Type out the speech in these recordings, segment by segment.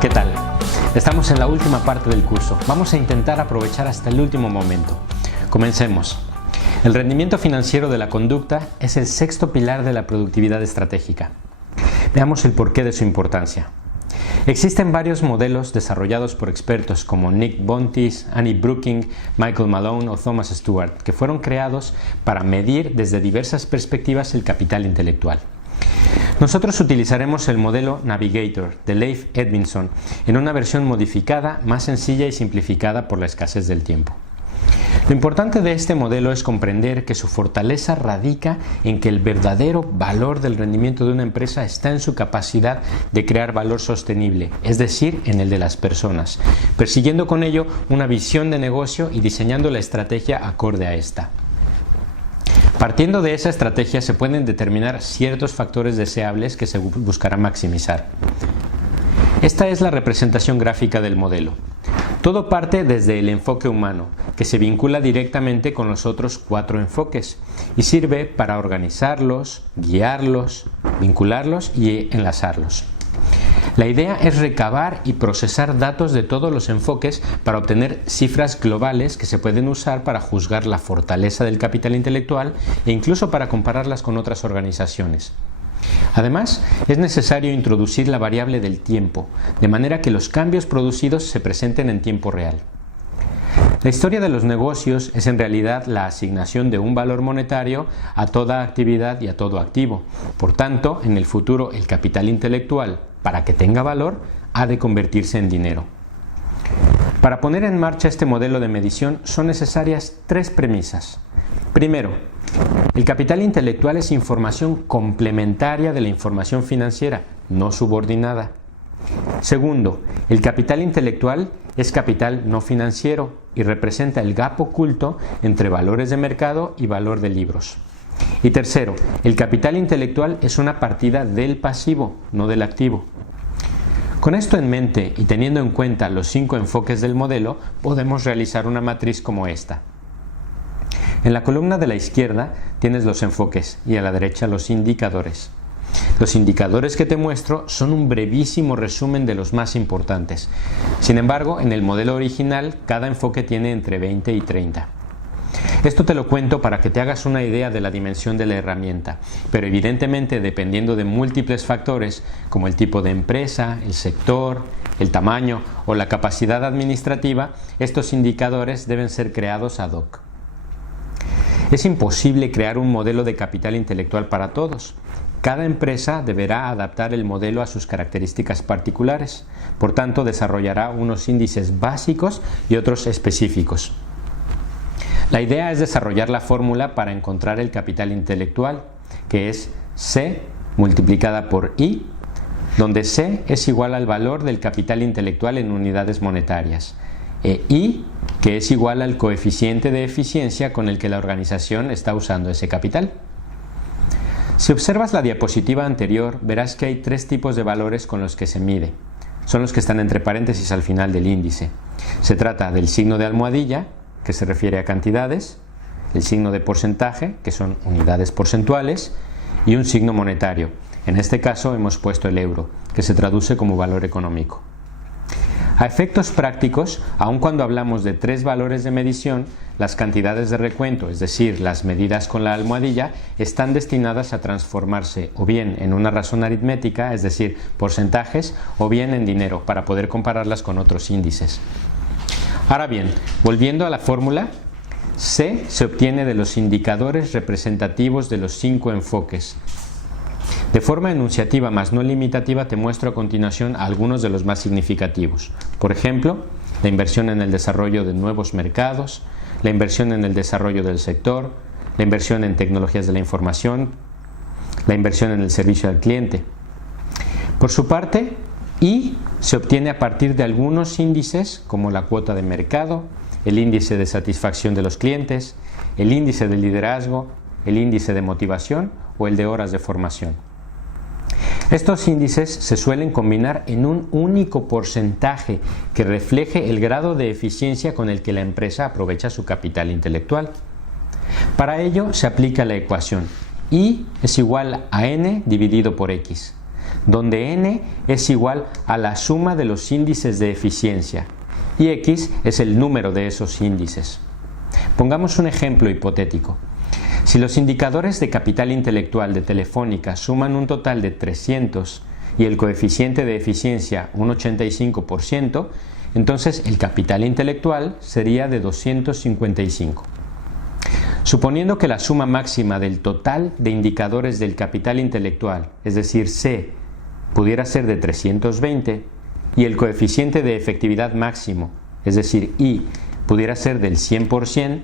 ¿Qué tal? Estamos en la última parte del curso. Vamos a intentar aprovechar hasta el último momento. Comencemos. El rendimiento financiero de la conducta es el sexto pilar de la productividad estratégica. Veamos el porqué de su importancia. Existen varios modelos desarrollados por expertos como Nick Bontis, Annie Brooking, Michael Malone o Thomas Stewart, que fueron creados para medir desde diversas perspectivas el capital intelectual. Nosotros utilizaremos el modelo Navigator de Leif Edmondson en una versión modificada, más sencilla y simplificada por la escasez del tiempo. Lo importante de este modelo es comprender que su fortaleza radica en que el verdadero valor del rendimiento de una empresa está en su capacidad de crear valor sostenible, es decir, en el de las personas, persiguiendo con ello una visión de negocio y diseñando la estrategia acorde a esta. Partiendo de esa estrategia se pueden determinar ciertos factores deseables que se buscará maximizar. Esta es la representación gráfica del modelo. Todo parte desde el enfoque humano, que se vincula directamente con los otros 4 enfoques y sirve para organizarlos, guiarlos, vincularlos y enlazarlos. La idea es recabar y procesar datos de todos los enfoques para obtener cifras globales que se pueden usar para juzgar la fortaleza del capital intelectual e incluso para compararlas con otras organizaciones. Además, es necesario introducir la variable del tiempo, de manera que los cambios producidos se presenten en tiempo real. La historia de los negocios es en realidad la asignación de un valor monetario a toda actividad y a todo activo. Por tanto, en el futuro el capital intelectual, para que tenga valor, ha de convertirse en dinero. Para poner en marcha este modelo de medición son necesarias 3 premisas. Primero, el capital intelectual es información complementaria de la información financiera, no subordinada. Segundo, el capital intelectual es capital no financiero y representa el gap oculto entre valores de mercado y valor de libros. Y tercero, el capital intelectual es una partida del pasivo, no del activo. Con esto en mente y teniendo en cuenta los 5 enfoques del modelo, podemos realizar una matriz como esta. En la columna de la izquierda tienes los enfoques y a la derecha los indicadores. Los indicadores que te muestro son un brevísimo resumen de los más importantes. Sin embargo, en el modelo original, cada enfoque tiene entre 20 y 30. Esto te lo cuento para que te hagas una idea de la dimensión de la herramienta, pero evidentemente dependiendo de múltiples factores como el tipo de empresa, el sector, el tamaño o la capacidad administrativa, estos indicadores deben ser creados ad hoc. Es imposible crear un modelo de capital intelectual para todos. Cada empresa deberá adaptar el modelo a sus características particulares, por tanto desarrollará unos índices básicos y otros específicos. La idea es desarrollar la fórmula para encontrar el capital intelectual, que es C multiplicada por I, donde C es igual al valor del capital intelectual en unidades monetarias, e I, que es igual al coeficiente de eficiencia con el que la organización está usando ese capital. Si observas la diapositiva anterior, verás que hay 3 tipos de valores con los que se mide. Son los que están entre paréntesis al final del índice. Se trata del signo de almohadilla, que se refiere a cantidades, el signo de porcentaje, que son unidades porcentuales, y un signo monetario. En este caso hemos puesto el euro, que se traduce como valor económico. A efectos prácticos, aun cuando hablamos de 3 valores de medición, las cantidades de recuento, es decir, las medidas con la almohadilla, están destinadas a transformarse o bien en una razón aritmética, es decir, porcentajes, o bien en dinero, para poder compararlas con otros índices. Ahora bien, volviendo a la fórmula, C se obtiene de los indicadores representativos de los 5 enfoques. De forma enunciativa más no limitativa te muestro a continuación algunos de los más significativos. Por ejemplo, la inversión en el desarrollo de nuevos mercados, la inversión en el desarrollo del sector, la inversión en tecnologías de la información, la inversión en el servicio al cliente. Por su parte, I se obtiene a partir de algunos índices como la cuota de mercado, el índice de satisfacción de los clientes, el índice de liderazgo, el índice de motivación o el de horas de formación. Estos índices se suelen combinar en un único porcentaje que refleje el grado de eficiencia con el que la empresa aprovecha su capital intelectual. Para ello se aplica la ecuación I es igual a N dividido por X. donde n es igual a la suma de los índices de eficiencia y x es el número de esos índices. Pongamos un ejemplo hipotético. Si los indicadores de capital intelectual de Telefónica suman un total de 300 y el coeficiente de eficiencia un 85%, entonces el capital intelectual sería de 255. Suponiendo que la suma máxima del total de indicadores del capital intelectual, es decir, C, pudiera ser de 320 y el coeficiente de efectividad máximo, es decir, I, pudiera ser del 100%,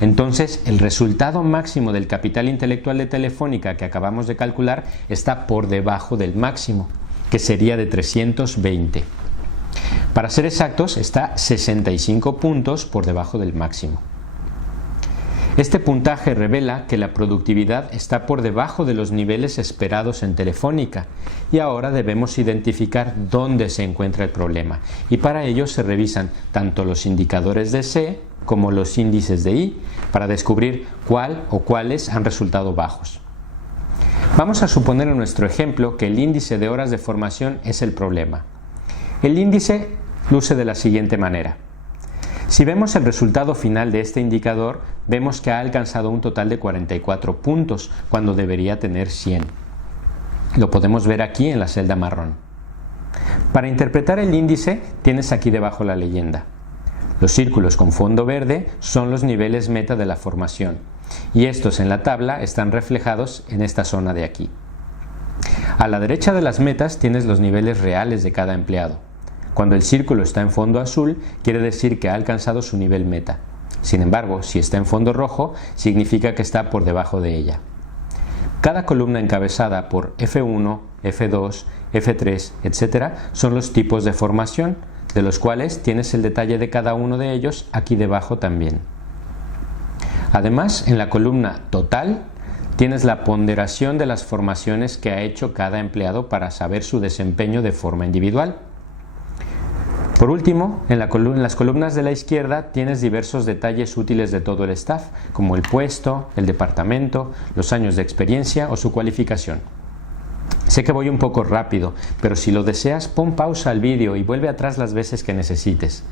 entonces el resultado máximo del capital intelectual de Telefónica que acabamos de calcular está por debajo del máximo, que sería de 320. Para ser exactos, está 65 puntos por debajo del máximo. Este puntaje revela que la productividad está por debajo de los niveles esperados en Telefónica y ahora debemos identificar dónde se encuentra el problema, y para ello se revisan tanto los indicadores de C como los índices de I para descubrir cuál o cuáles han resultado bajos. Vamos a suponer en nuestro ejemplo que el índice de horas de formación es el problema. El índice luce de la siguiente manera. Si vemos el resultado final de este indicador, vemos que ha alcanzado un total de 44 puntos cuando debería tener 100. Lo podemos ver aquí en la celda marrón. Para interpretar el índice tienes aquí debajo la leyenda. Los círculos con fondo verde son los niveles meta de la formación y estos en la tabla están reflejados en esta zona de aquí. A la derecha de las metas tienes los niveles reales de cada empleado. Cuando el círculo está en fondo azul, quiere decir que ha alcanzado su nivel meta. Sin embargo, si está en fondo rojo, significa que está por debajo de ella. Cada columna encabezada por F1, F2, F3, etc. son los tipos de formación, de los cuales tienes el detalle de cada uno de ellos aquí debajo también. Además, en la columna total, tienes la ponderación de las formaciones que ha hecho cada empleado para saber su desempeño de forma individual. Por último, en las columnas de la izquierda tienes diversos detalles útiles de todo el staff, como el puesto, el departamento, los años de experiencia o su cualificación. Sé que voy un poco rápido, pero si lo deseas, pon pausa al vídeo y vuelve atrás las veces que necesites.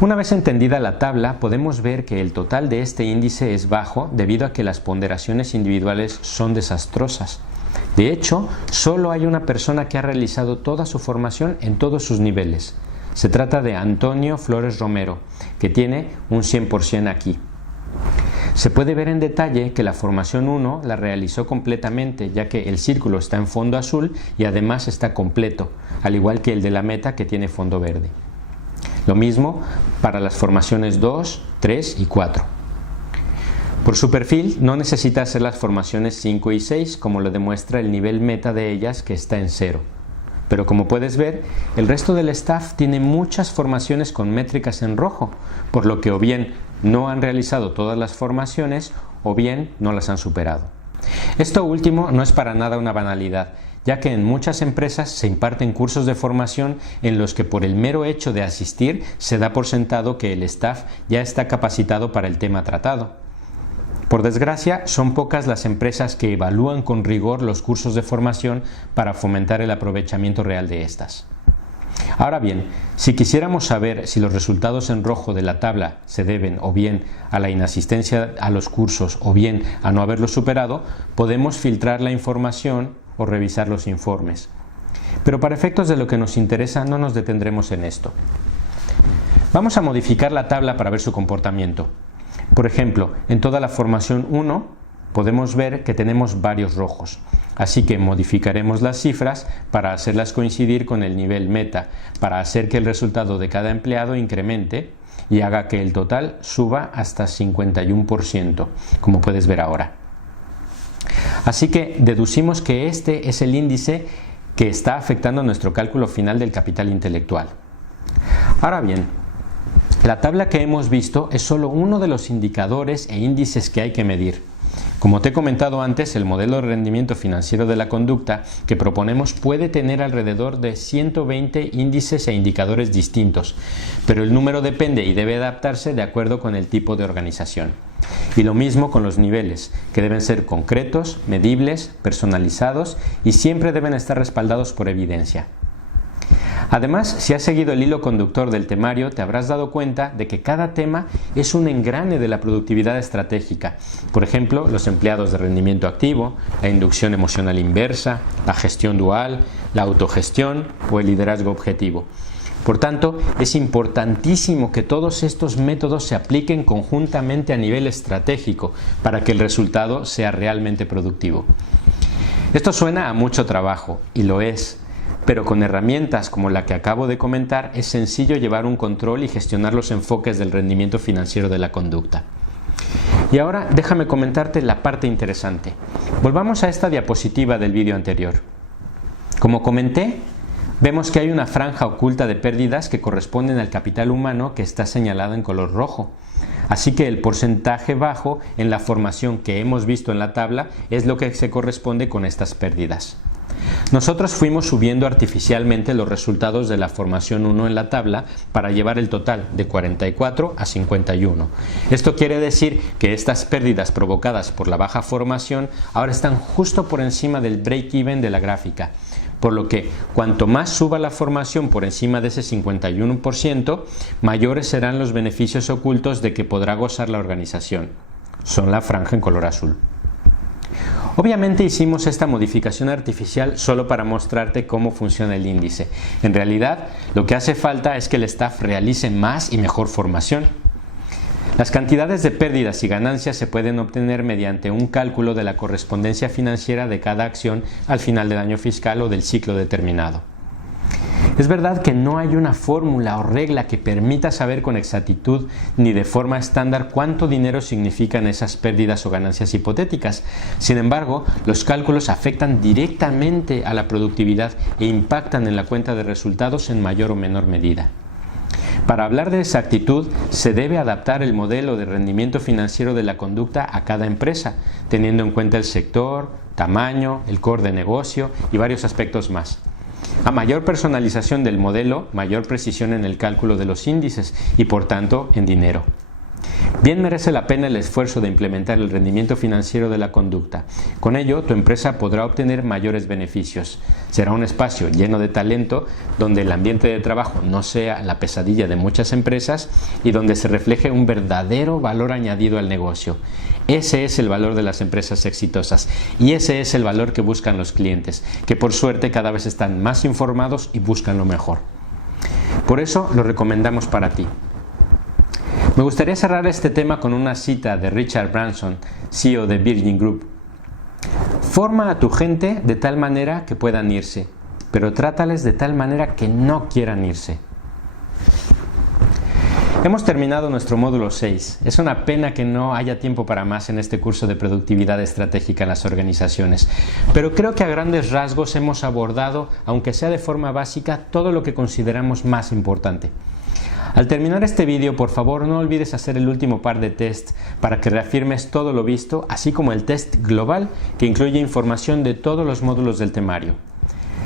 Una vez entendida la tabla, podemos ver que el total de este índice es bajo debido a que las ponderaciones individuales son desastrosas. De hecho, solo hay una persona que ha realizado toda su formación en todos sus niveles. Se trata de Antonio Flores Romero, que tiene un 100% aquí. Se puede ver en detalle que la formación 1 la realizó completamente, ya que el círculo está en fondo azul y además está completo, al igual que el de la meta que tiene fondo verde. Lo mismo para las formaciones 2, 3 y 4. Por su perfil no necesita hacer las formaciones 5 y 6 como lo demuestra el nivel meta de ellas que está en 0. Pero como puedes ver, el resto del staff tiene muchas formaciones con métricas en rojo, por lo que o bien no han realizado todas las formaciones o bien no las han superado. Esto último no es para nada una banalidad, ya que en muchas empresas se imparten cursos de formación en los que por el mero hecho de asistir se da por sentado que el staff ya está capacitado para el tema tratado. Por desgracia, son pocas las empresas que evalúan con rigor los cursos de formación para fomentar el aprovechamiento real de estas. Ahora bien, si quisiéramos saber si los resultados en rojo de la tabla se deben o bien a la inasistencia a los cursos o bien a no haberlos superado, podemos filtrar la información o revisar los informes. Pero para efectos de lo que nos interesa no nos detendremos en esto. Vamos a modificar la tabla para ver su comportamiento. Por ejemplo, en toda la formación 1 podemos ver que tenemos varios rojos, así que modificaremos las cifras para hacerlas coincidir con el nivel meta, para hacer que el resultado de cada empleado incremente y haga que el total suba hasta 51%, como puedes ver ahora. Así que deducimos que este es el índice que está afectando nuestro cálculo final del capital intelectual. Ahora bien, la tabla que hemos visto es solo uno de los indicadores e índices que hay que medir. Como te he comentado antes, el modelo de rendimiento financiero de la conducta que proponemos puede tener alrededor de 120 índices e indicadores distintos, pero el número depende y debe adaptarse de acuerdo con el tipo de organización. Y lo mismo con los niveles, que deben ser concretos, medibles, personalizados y siempre deben estar respaldados por evidencia. Además, si has seguido el hilo conductor del temario, te habrás dado cuenta de que cada tema es un engrane de la productividad estratégica. Por ejemplo, los empleados de rendimiento activo, la inducción emocional inversa, la gestión dual, la autogestión o el liderazgo objetivo. Por tanto, es importantísimo que todos estos métodos se apliquen conjuntamente a nivel estratégico para que el resultado sea realmente productivo. Esto suena a mucho trabajo, y lo es. Pero con herramientas como la que acabo de comentar es sencillo llevar un control y gestionar los enfoques del rendimiento financiero de la conducta. Y ahora déjame comentarte la parte interesante. Volvamos a esta diapositiva del vídeo anterior. Como comenté, vemos que hay una franja oculta de pérdidas que corresponden al capital humano que está señalado en color rojo. Así que el porcentaje bajo en la formación que hemos visto en la tabla es lo que se corresponde con estas pérdidas. Nosotros fuimos subiendo artificialmente los resultados de la formación 1 en la tabla para llevar el total de 44 a 51. Esto quiere decir que estas pérdidas provocadas por la baja formación ahora están justo por encima del break-even de la gráfica, por lo que cuanto más suba la formación por encima de ese 51%, mayores serán los beneficios ocultos de que podrá gozar la organización. Son la franja en color azul. Obviamente hicimos esta modificación artificial solo para mostrarte cómo funciona el índice. En realidad, lo que hace falta es que el staff realice más y mejor formación. Las cantidades de pérdidas y ganancias se pueden obtener mediante un cálculo de la correspondencia financiera de cada acción al final del año fiscal o del ciclo determinado. Es verdad que no hay una fórmula o regla que permita saber con exactitud ni de forma estándar cuánto dinero significan esas pérdidas o ganancias hipotéticas. Sin embargo, los cálculos afectan directamente a la productividad e impactan en la cuenta de resultados en mayor o menor medida. Para hablar de exactitud, se debe adaptar el modelo de rendimiento financiero de la conducta a cada empresa, teniendo en cuenta el sector, tamaño, el core de negocio y varios aspectos más. A mayor personalización del modelo, mayor precisión en el cálculo de los índices y por tanto en dinero. Bien merece la pena el esfuerzo de implementar el rendimiento financiero de la conducta. Con ello, tu empresa podrá obtener mayores beneficios. Será un espacio lleno de talento, donde el ambiente de trabajo no sea la pesadilla de muchas empresas y donde se refleje un verdadero valor añadido al negocio. Ese es el valor de las empresas exitosas y ese es el valor que buscan los clientes, que por suerte cada vez están más informados y buscan lo mejor. Por eso lo recomendamos para ti. Me gustaría cerrar este tema con una cita de Richard Branson, CEO de Virgin Group. Forma a tu gente de tal manera que puedan irse, pero trátales de tal manera que no quieran irse. Hemos terminado nuestro módulo 6. Es una pena que no haya tiempo para más en este curso de productividad estratégica en las organizaciones, pero creo que a grandes rasgos hemos abordado, aunque sea de forma básica, todo lo que consideramos más importante. Al terminar este vídeo, por favor no olvides hacer el último par de tests para que reafirmes todo lo visto, así como el test global que incluye información de todos los módulos del temario.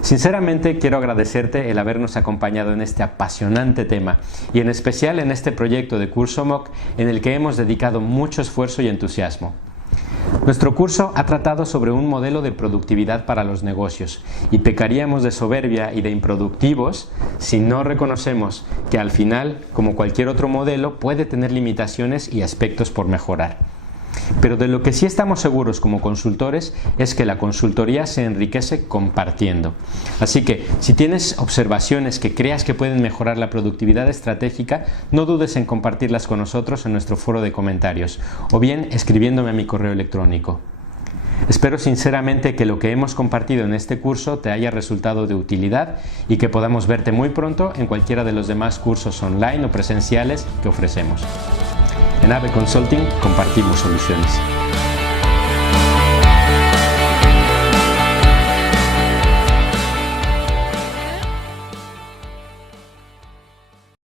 Sinceramente quiero agradecerte el habernos acompañado en este apasionante tema y en especial en este proyecto de curso MOOC en el que hemos dedicado mucho esfuerzo y entusiasmo. Nuestro curso ha tratado sobre un modelo de productividad para los negocios y pecaríamos de soberbia y de improductivos si no reconocemos que al final, como cualquier otro modelo, puede tener limitaciones y aspectos por mejorar. Pero de lo que sí estamos seguros como consultores es que la consultoría se enriquece compartiendo. Así que si tienes observaciones que creas que pueden mejorar la productividad estratégica, no dudes en compartirlas con nosotros en nuestro foro de comentarios o bien escribiéndome a mi correo electrónico. Espero sinceramente que lo que hemos compartido en este curso te haya resultado de utilidad y que podamos verte muy pronto en cualquiera de los demás cursos online o presenciales que ofrecemos. En AVE Consulting compartimos soluciones.